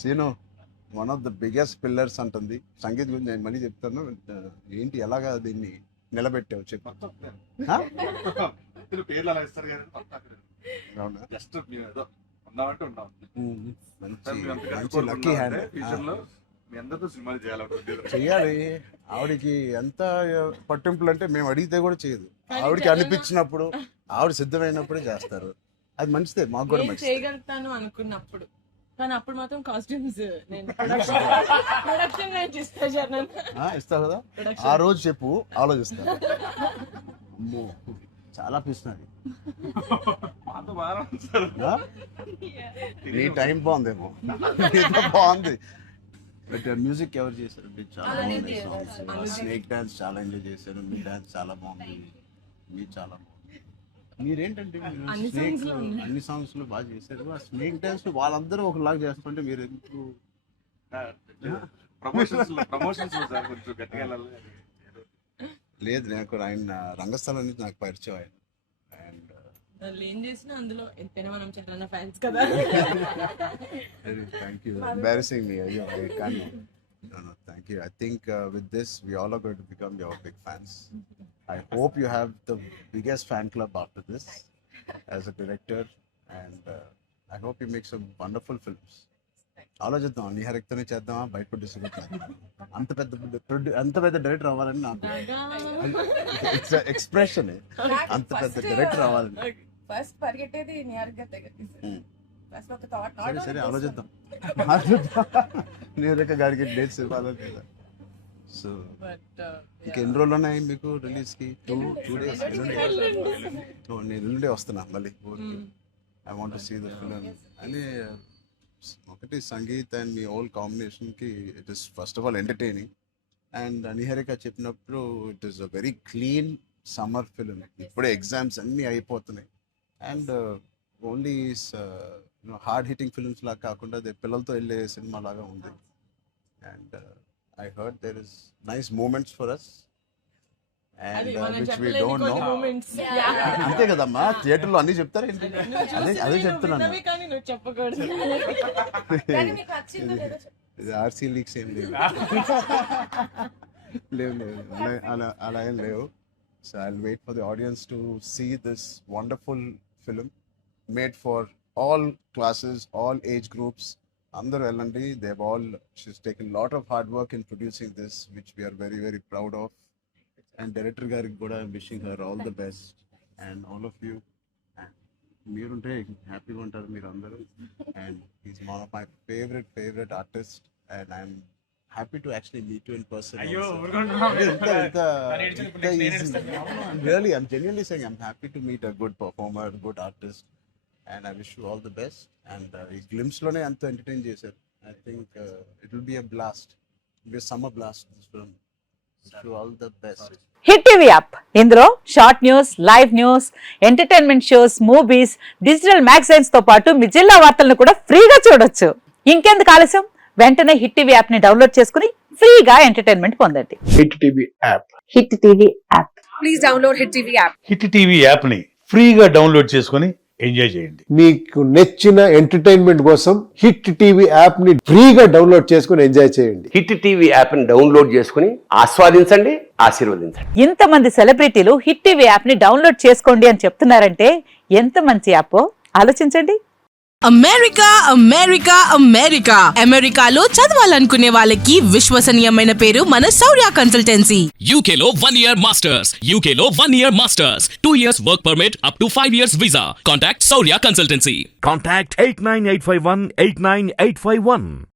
Scene one of the biggest pillars అంటుంది సంగీత్ గురించి. నేను మళ్ళీ చెప్తాను. ఏంటి ఎలాగా దీన్ని నిలబెట్టావు చెప్పు. పేర్లు అలా ఇస్తారు కదా, అవునా? జస్ట్ మేము ఏదో ఉన్నామంటే ఉన్నాం. మంచి లక్కీ హ్యాండ్. ఫ్యూచర్ లో మీ అందరితో సినిమాలు చేయాలి. చెయ్యాలి. ఆవిడకి ఎంత పట్టింపులు అంటే మేము అడిగితే కూడా చేయదు. ఆవిడకి అనిపించినప్పుడు, ఆవిడ సిద్ధమైనప్పుడే చేస్తారు. అది మంచిదే, మాకు కూడా మంచిది. చేయగలుగుతాను అనుకున్నప్పుడు, కానీ అప్పుడు మాత్రం కాస్ట్యూమ్స్ నేను ప్రొడక్షన్ ఇస్తావు కదా, ఆ రోజు చెప్పు, ఆలోచిస్తా. అమ్మో చాలా పిస్తున్నది. నీ టైం బాగుందేమో, బాగుంది. బట్ మ్యూజిక్ ఎవరు చేశారు? చాలా బాగుంది సాంగ్స్. స్నేక్ డాన్స్ చాలా ఎంజాయ్ చేశారు. మీ డాన్స్ చాలా బాగుంది. మీరు చాలా బాగుంది. మీరేంటంటే అన్ని సాంగ్స్ లో బాగా చేశారు. ఆ స్నేక్ డాన్స్ వాళ్ళందరూ ఒకలాగా చేస్తుంటే మీరు ఎందుకు? లేదు, నాకు ఆయన రంగస్థలం నుంచి నాకు పరిచయం ఆయన. అండ్ ఏం చేసినా అందులో ఎంతైనా మనం చాలా ఫ్యాన్స్ కదా. Thank you. ఎంబారసింగ్ మీ. అయ్యో, I can't. No, thank you. I think with this we all are going to become your big fans. I hope you have the biggest fan club after this as a director, and I hope you make some wonderful films. ఆలోచిద్దాం, నిహారికతోనే చేద్దామా, బయట producer అంత పెద్ద director అవ్వాలని నాకు expression. అంత పెద్ద director అవ్వాలని ఫస్ట్ పరిగెట్టేది నిహారిక దగ్గర. సరే సరే ఆలోచిద్దాం. నిహారిక గారికి డేట్స్ ఇవ్వాలని లేదా? సో ఇంకెన్ని రోజులు ఉన్నాయి మీకు రిలీజ్ కి? 2 days. నేను ఎల్లుండే వస్తున్నా మళ్ళీ ఊరికి. I want to see the film. అని ఒకటి సంగీత్ అండ్ మీ ఓల్ కాంబినేషన్ కి it is first of all entertaining. And Niharika చెప్పినప్పుడు it is a very clean summer film. ఇప్పుడే ఎగ్జామ్స్ అన్నీ అయిపోతున్నాయి. And only hard hitting films లాగా కాకుండా అది పిల్లలతో వెళ్ళే సినిమా లాగా ఉంది. And I heard there is nice moments for us and which we don't know. అంతే కదమ్మా, థియేటర్లో అన్ని చెప్తారు ఏంటి? అదే చెప్తున్నాను. ఇది ఆర్సీ లీక్స్ ఏం లేవు. లేవు అలా ఏం లేవు. So I'll wait for the audience to see this wonderful film made for all classes, all age groups. Andaru ellandi. She's taken a lot of hard work in producing this, which we are very, very proud of. And director gariki kuda I'm wishing her all the best. And all of you, meerunte happy ga untaru meer andaru. And he's one of my favorite artists, and I'm happy to actually meet you in person. Really, I'm genuinely saying I'm happy to meet a good performer, good artist, and I wish you all the best. And ఈ glimpse లోనే అంత entertain చేశారు. I think it will be a blast. It will be a summer blast, this film. Wish you all the best. Hit TV app, ఇందులో short news, live news, entertainment shows, movies, digital magazines తో పాటు మీ జిల్లా వార్తలను కూడా ఫ్రీగా చూడొచ్చు. ఇంకెందుకు ఆలస్యం, వెంటనే హిట్ టీవీ యాప్ ని డౌన్లోడ్ చేసుకుని ఫ్రీగా ఎంటర్టైన్మెంట్ పొందండి. Hit TV app. Hit TV app. Please download hit TV app. Hit TV app ని ఫ్రీగా డౌన్లోడ్ చేసుకుని ఎంజాయ్ చేయండి. మీకు నచ్చిన ఎంటర్టైన్మెంట్ కోసం హిట్ టీవీ యాప్ ని ఫ్రీగా డౌన్లోడ్ చేసుకుని ఎంజాయ్ చేయండి. హిట్ టీవీ యాప్ ని డౌన్లోడ్ చేసుకుని ఆస్వాదించండి, ఆశీర్వదించండి. ఇంతమంది సెలబ్రిటీలు హిట్ టీవీ యాప్ ని డౌన్లోడ్ చేసుకోండి అని చెప్తున్నారంటే ఎంత మంచి యాప్ ఆలోచించండి. అమెరికా అమెరికా అమెరికా అమెరికాలో చదవాలనుకునే వాళ్ళకి విశ్వసనీయమైన పేరు మన శౌర్య కన్సల్టెన్సీ. UK లో 1 year masters, UK లో 1 year masters, 2 years work permit up to 5 years visa. Contact Saurya Consultancy. Contact 89851 89851.